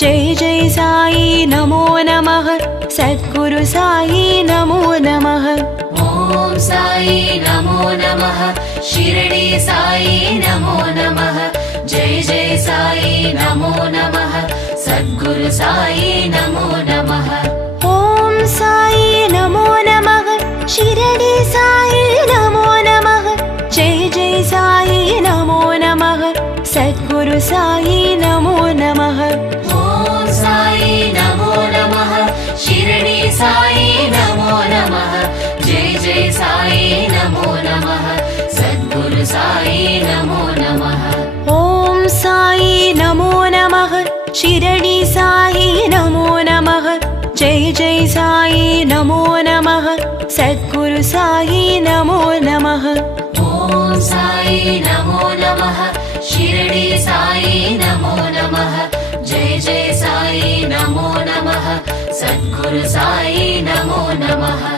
जय जय साई नमो नमः सद्गुरु साई नमो नमः। ओम साई नमो नमः शिरडी साई नमो नमः जय जय साई नमो नमः सद्गुरु साई नमो नमः। ओम साई नमो नमः शिरडी साई नमो नमः जय जय साई नमो नमः सद्गुरु साई नमो नमः। ओम साई नमो नमः शिरडी साई नमो नमः जय जय साई नमो नमः सद्गुरु साई नमो नमः। ओम साई नमो नमः शिरडी साई नमो नमः जय जय साई नमो नमः सद्गुरु साई नमो नमः। ओम साई नमो नमः शिरडी साई नमो नमः जय जय साई नमो नमः सद्गुरु साई नमो नमः।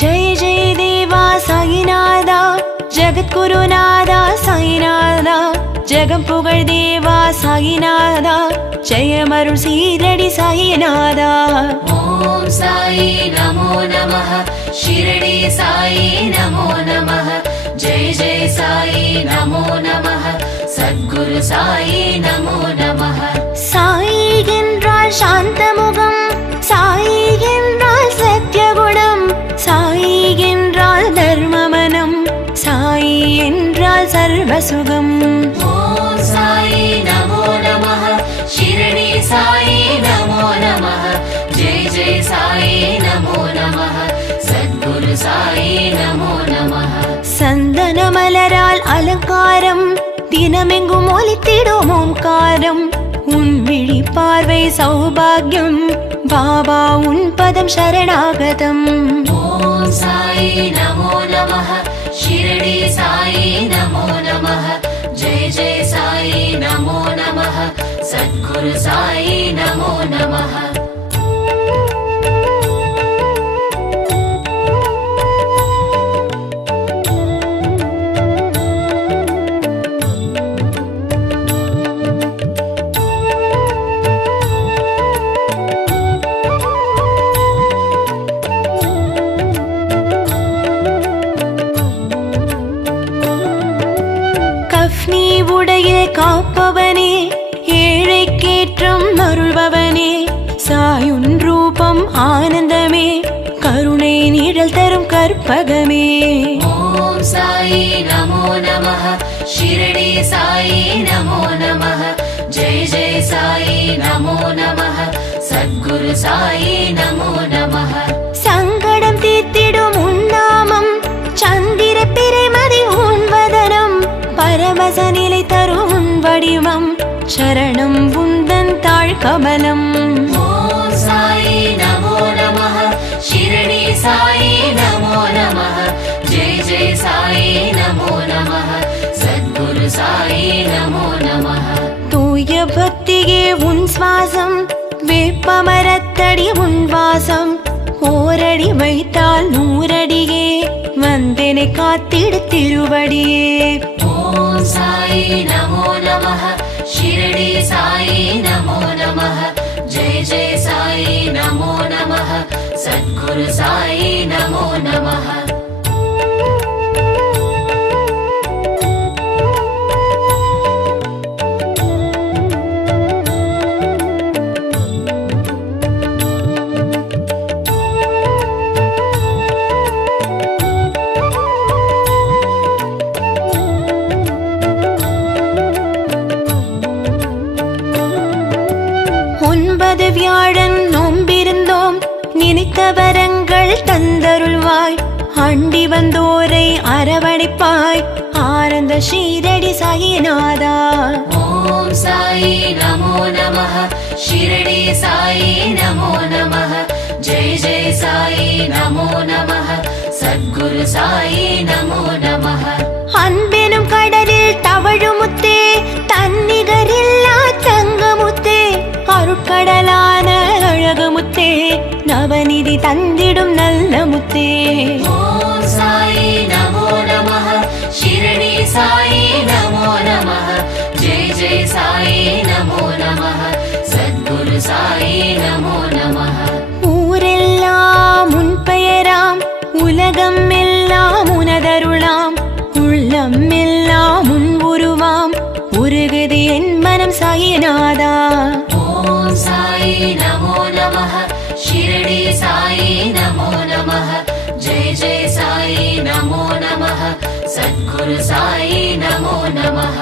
जय जय देवा साईनादा जगद्गुरुनादा साईनादा जगं पुगळ देवा साईनादा जयमरुळ शीरडी साईनादा। ओम साई नमो नमः शिरडी साई नमो नमः जय जय साई नमो नमः सद्गुरु साई नमो नमः। साई என்றால் சாந்தமுகம் சாய் என்றால் சத்யகுணம் சாய் என்றால் தர்மமனம் சாய் என்றால் சர்வசுகம்। ओम साई नमो नमः शिरडी साई नमो नमः जय जय साई नमो नमः सद्गुरु साई नमो नमः। சந்தன மலரால் அலங்காரம் தினமெங்கும் ஒலித்திடும் ஓங்காரம் உன் விழி பார்வை சௌபாகியம் பாபா உன் பதம் சரணாகதம்। ओम साई नमो नमः शिरडी साई नमो नमः जय जय साई नमो नमः सद्गुरु साई नमो नमः। கஃப்னி உடையில் காப்பவனே ஏழைக்கேற்றம் அருள்பவனே சாயுன் ரூபம் ஆனந்தமே கருணை நிழல் தரும் கற்பகமே। ओम साई नमो नमः शिरडी साई नमो नमः जय जय साई नमो नमः सद्गुरु साई नमो नमः। சங்கடம் தீர்த்திடும் உன் நாமம் சந்திர பிறைமதி உன் வதனம் பரமச நிலை தரும் உன் வடிவம் சரணம் உந்தன் தாழ் கமலம்। ओम साई नमो नमः शिरडी साई नमो नमः जय जय साई नमो नमः सद्गुरु साई नमो नमः। தூய பக்தியே உன் சுவாசம் வேப்பமரத்தடி உன் வாசம் ஓரடி வைத்தால் நூறடியே வந்தெனை காத்திடு திருவடியே। ओम साई नमो नमः शिरडी साई नमो नमः जय जय साई नमो नमः सद्गुरु साई नमो नमः। ஒன்பது வியாழன் நோம்பிருந்தோம் நினைத்த வரங்கள் தந்தருள்வாய் அண்டி வந்தோரை அரவணைப்பாய் ஆனந்த ஷீரடி சாயிநாதா। ओम साई नमो नमः शिरडी साई नमो नमः जय जय साई नमो नमः சத்குரு சாயி நமோ நமः. அன்பெனும் கடலில் தவழுமுத்தே, தன்னிகரில்லா தங்கமுத்தே, அருட்கடலான அழகுமுத்தே, நவநிதி தந்திடும் நல்ல முத்தே. ஓம் சாயி நமோ நமः. ஷிரடி சாயி நமோ நமः. ஜெய ஜெய சாயி நமோ நமः. சத்குரு சாயி நமோ நமः. ஊரெல்லாம் உன் பெயராம், உலகம் எல்லாம் உனதருளாம், உள்ளம் எல்லாம் உன் உருவாம், உருகுது என் மனம் சாயிநாதா. ஓம் சாயி நமோ நமः. ஷிரடி சாயி நமோ நமः. ஜெய ஜெய சாயி நமோ நமः. சத்குரு சாயி நமோ நமः.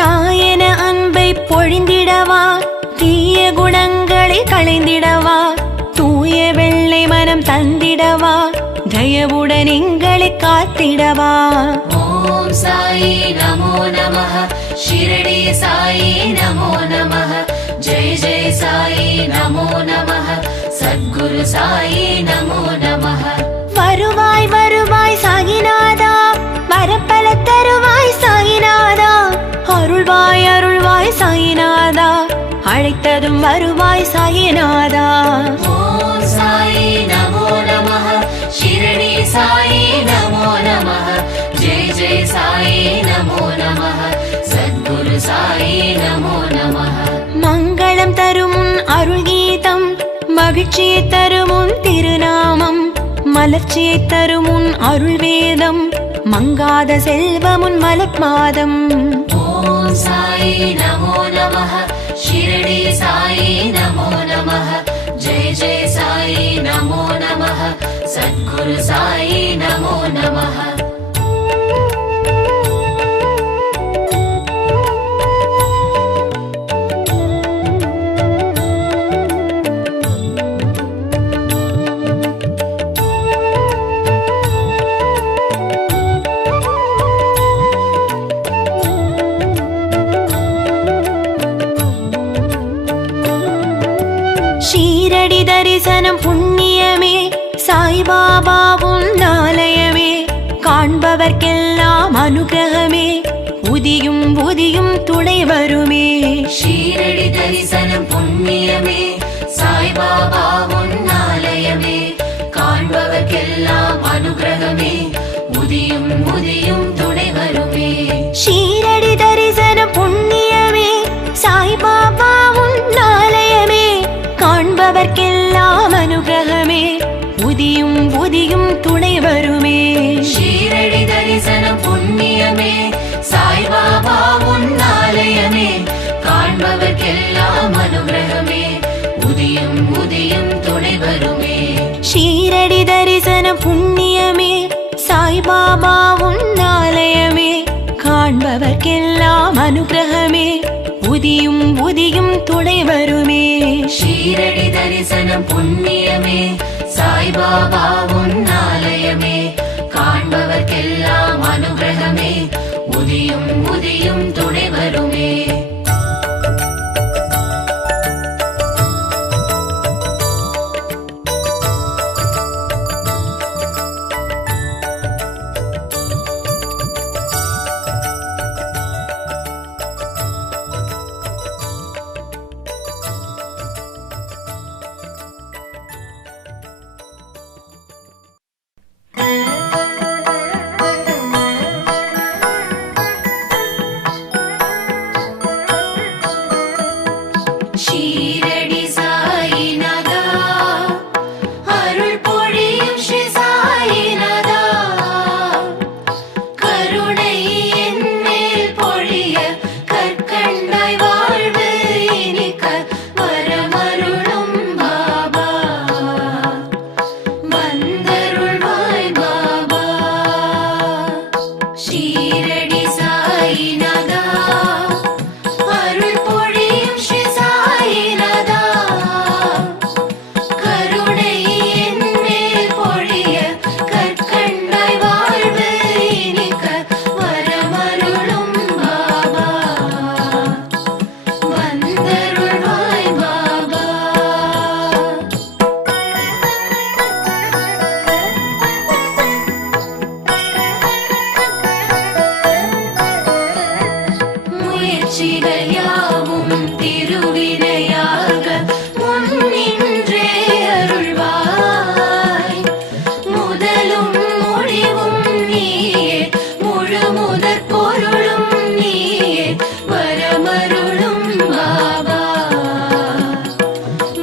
தாயன அன்பை பொழிந்திடவா, தீய குணங்களை களைந்திடவா, தூய வெள்ளை மனம் தந்திடவா, தயவுடன் எங்களை காத்திடவா. ஓம் சாயி நமோ நமः. ஷிரடி சாயி நமோ நமः. ஜெய ஜெய சாயி நமோ நமः. சத்குரு சாயி நமோ நமः. வருவாய் வருவாய் சாயிநாதா, வரப்பல தருவாய் சாயிநாதா, அருள்வாய் அருள்வாய் சாயிநாதா, அழைத்ததும் வருவாய் சாயிநாதா. ஓம் சாயி நமோ நமः. ஷிரடி சாயி நமோ நமः. ஜெய ஜெய சாயி நமோ நமः. சத்குரு சாயி நமோ நமः. மங்களம் தரும் உன் அருள் கீதம், மகிழ்ச்சியை தரும் உன் திருநாமம், மலர்ச்சியை தரும் உன் அருள் வேதம், மங்காத செல்வம் உன் மலர்மாதம். ஓம் சாயி நமோ நமः. ஷிரடி சாயி நமோ நமः. ஜெய ஜெய சாயி நமோ நமः. சத்குரு சாயி நமோ நமः. ஷீரடி தரிசனம் புண்ணியமே, சாய்பாபா உன் ஆலயமே, காண்பவர்க்கெல்லாம் அனுகிரகமே, புதியும் புதியும் துணை வருமே. ஷீரடி தரிசனம் புண்ணியமே, சாய்பாபா உன் ஆலயமே, காண்பவர்க்கெல்லாம் அனுகிரகமே, புதியும் புதியும் துணை வருமே. ஷீரடி தரிசனம் புண்ணியமே, சாய்பாபா உன் ஆலயமே, காண்பவர்க்கெல்லாம் அனுகிரகமே, புதியும் புதியும் துணை வருமே. ஷீரடி தரிசனம் புண்ணியமே, சாய்பாபா உன் ஆலயமே, காண்பவர்க்கெல்லாம் அனுகிரகமே, புதியும் புதியும் துணை வருமே. ஷீரடி தரிசனம் புண்ணியமே, சாய்பாபா உன் ஆலயமே, காண்பவர்க்கெல்லாம் அனுகிரகமே, புதியும் புதியும் துணை வருமே. ஷீரடி தரிசனம் புண்ணியமே, சாய்பாபா உன் ஆலயமே, காண்பவர்க்கெல்லாம் அனுகிரகமே, புதியும் புதியும் துணை வருமே. வந்தருள்வாய் பாபா. முயற்சிகள் யாவும் திருவினையாக முன்னின்றே அருள்வாய். முதலும் முடிவும் நீயே, முழு முதற் பொருளும் நீயே, வரமருளும் பாபா,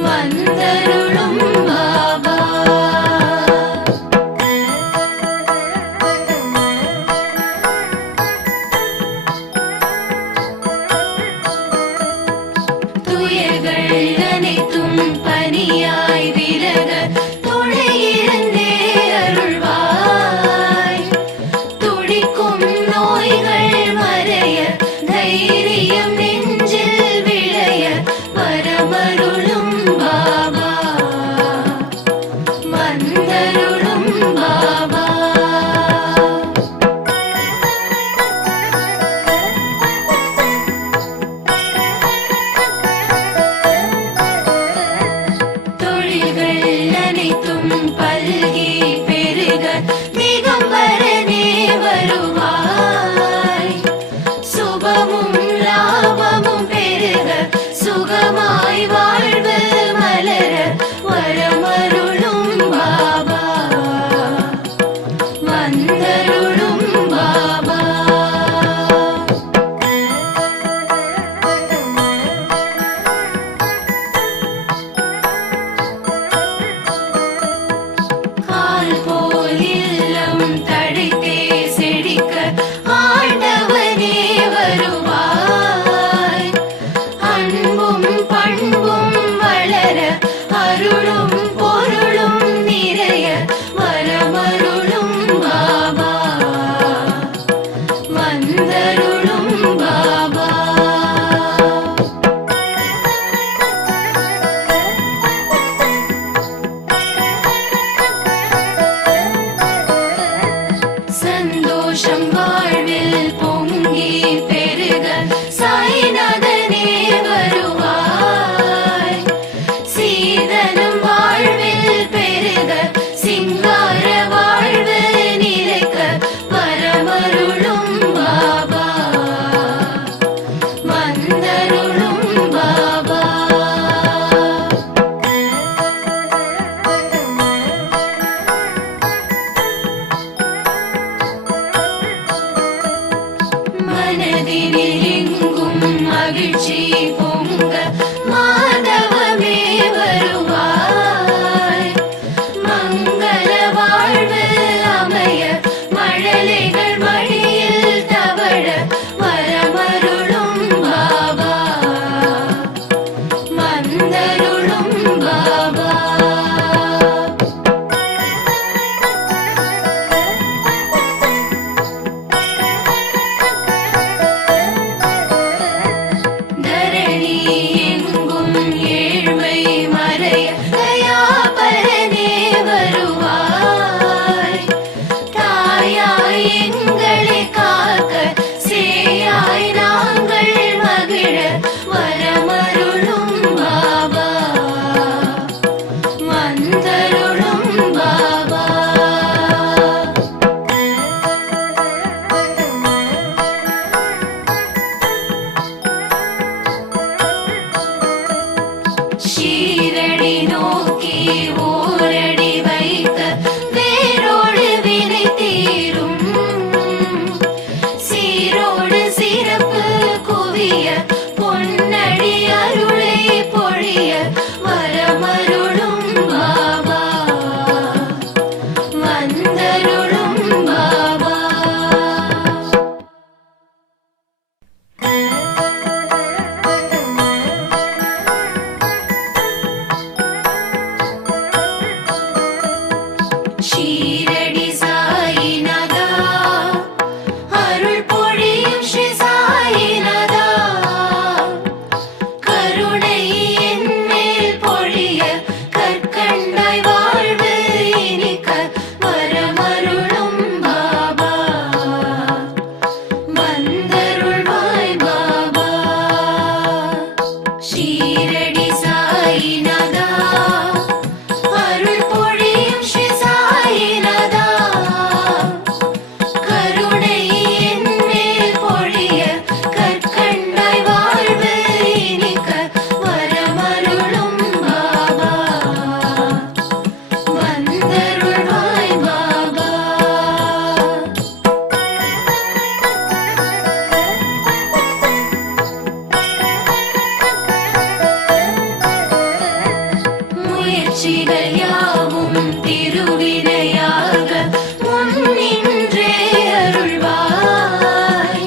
வந்தருளும் பாபா. துயர்கள் அனைத்தும் பனியாய் விலக துணையிருந்தே அருள்வாய். துடிக்கும் நோய்கள் மறைய, தைரியம் நெஞ்சில் விளைய, வரமருளும் பாபா, வந்தருளும் பாபா. தொழில்கள் அனைத்தும் பல்கி பெருக திகம்பரனே வருவாய். சுபமும் லாபமும் பெருக, சுகமாய் வாழ்வு மலர, வரமருளும் பாபா, வந்தருளும் பாபா. கால் போல் இல்லம் தழைத்தே செழிக்க, ஆண்டவனே வருவாய். அன்பும் பண்பும் வளர, அருளும் பொருளும் நிறைய, வரமருளும் பாபா, வந்தருளும் பாபா. சந்தோஷம் வாழ்வில் பொங்கி பெருக, சாய்நாதனே வருவாய். சீதனம் வாழ்வில் பெருக, சிங்கார வாழ்வு நிலைக்க, வரமருளும் பாபா, வந்தருளும் பாபா. மனதினில் எங்கும் மகிழ்ச்சி பொங்க, மாதவமே வருவாய். மங்கள வாழ்வு அமைய, மழலைகள் மடியில் தவழ, வரமருளும் பாபா, வந்தருளும் பாபா. தரணி எங்கும் ஏழ்மை மறைய, தயாபரனே வருவாய். தாயாய் எங்களை காக்க, சேயாய் நாங்கள் மகிழ, வரமருளும் பாபா, வந்தருளும் பாபா. ஷீரடி நோக்கி ஓரடி வைக்க, வேரோடு வினை தீரும். சீரோடு சிறப்பு குவிய, பொன்னடி அருளை பொழிய, வரமருளும் பாபா, வந்தருளும் பாபா. ஷீரடி சாயிநாதா அருள் பொழியும் ஸ்ரீ சாயிநாதா கருணை என் மேல் பொழிய கற்கண்டாய் வாழ்வு இனிக்க வரமருளும் பாபா வந்தருள்வாய் பாபா. முயற்சிகள் யாவும் திருவினையாக முன்னின்றே அருள்வாய்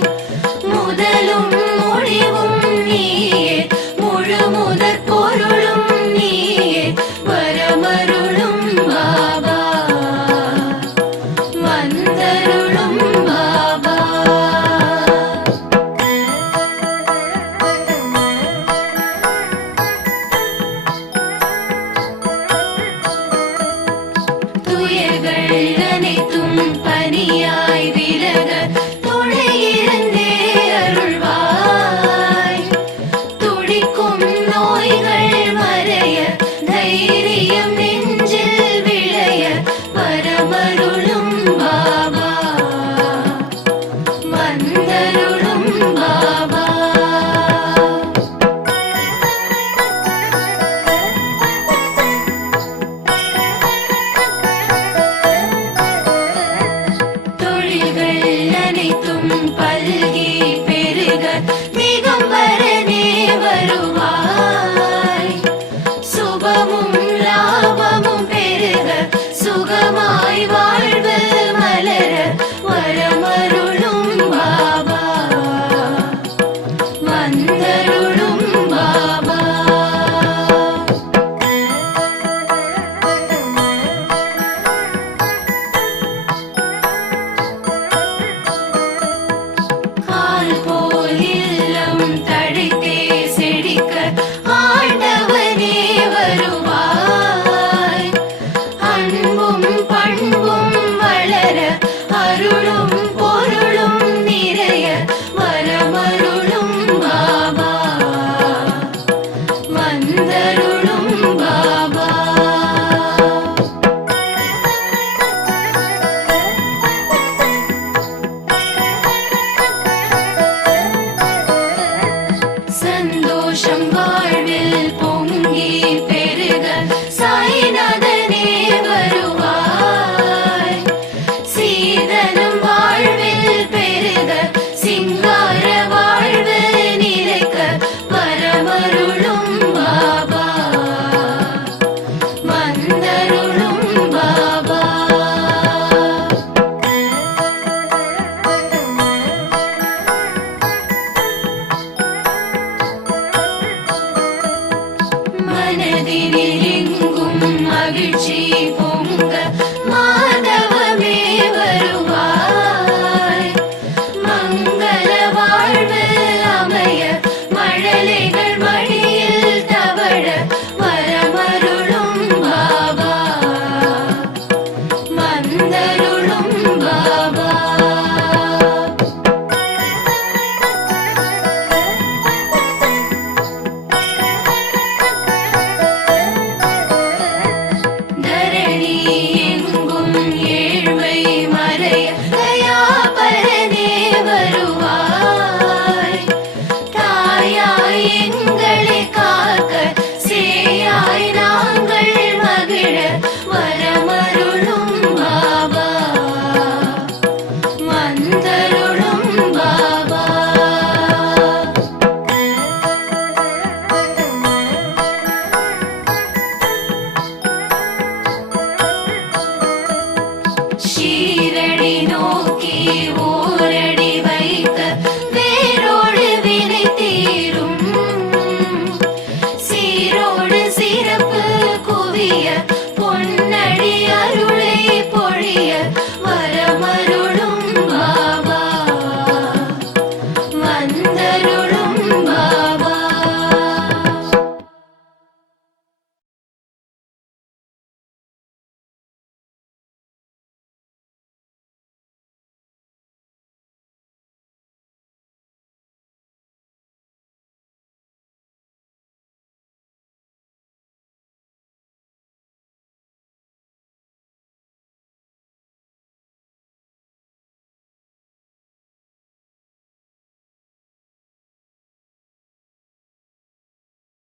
முதலும் முடிவும் நீயே முழு முதற் பொருளும் நீயே வரமருளும் பாபா வந்தருளும் பாபா. துயர்கள் அனைத்தும் பனியாய் விலக துணையிருந்தே அருள்வாய் துடிக்கும் நோய்கள் மறைய தைரியம் நெஞ்சில் விளைய வரமருளும் பாபா வந்தருளும் பாபா. தொழில்கள் அனைத்தும் பல்கி பெருக திகம்பரனே வருவாய் சுபமும் லாபமும் பெருக சுகமாய் வாழ்வு மலர வரமருளும் பாபா வந்தருளும் பாபா. கால் போல் இல்லம் தழைத்தே செழிக்க ஆண்டவனே வருவாய் அன்பும் பண்பும் வளர அருளும் பொருளும் நிறைய வரமருளும் பாபா வந்தருளும் பாபா. சந்தோஷம் வாழ்வில் பொங்கி பெருக சாய்நாதனே வருவாய் சீதனம் வாழ்வில் பெருக சிங்கார வாழ்வு நிலைக்க வரமருளும் பாபா வந்தருளும் பாபா. மனதினிலே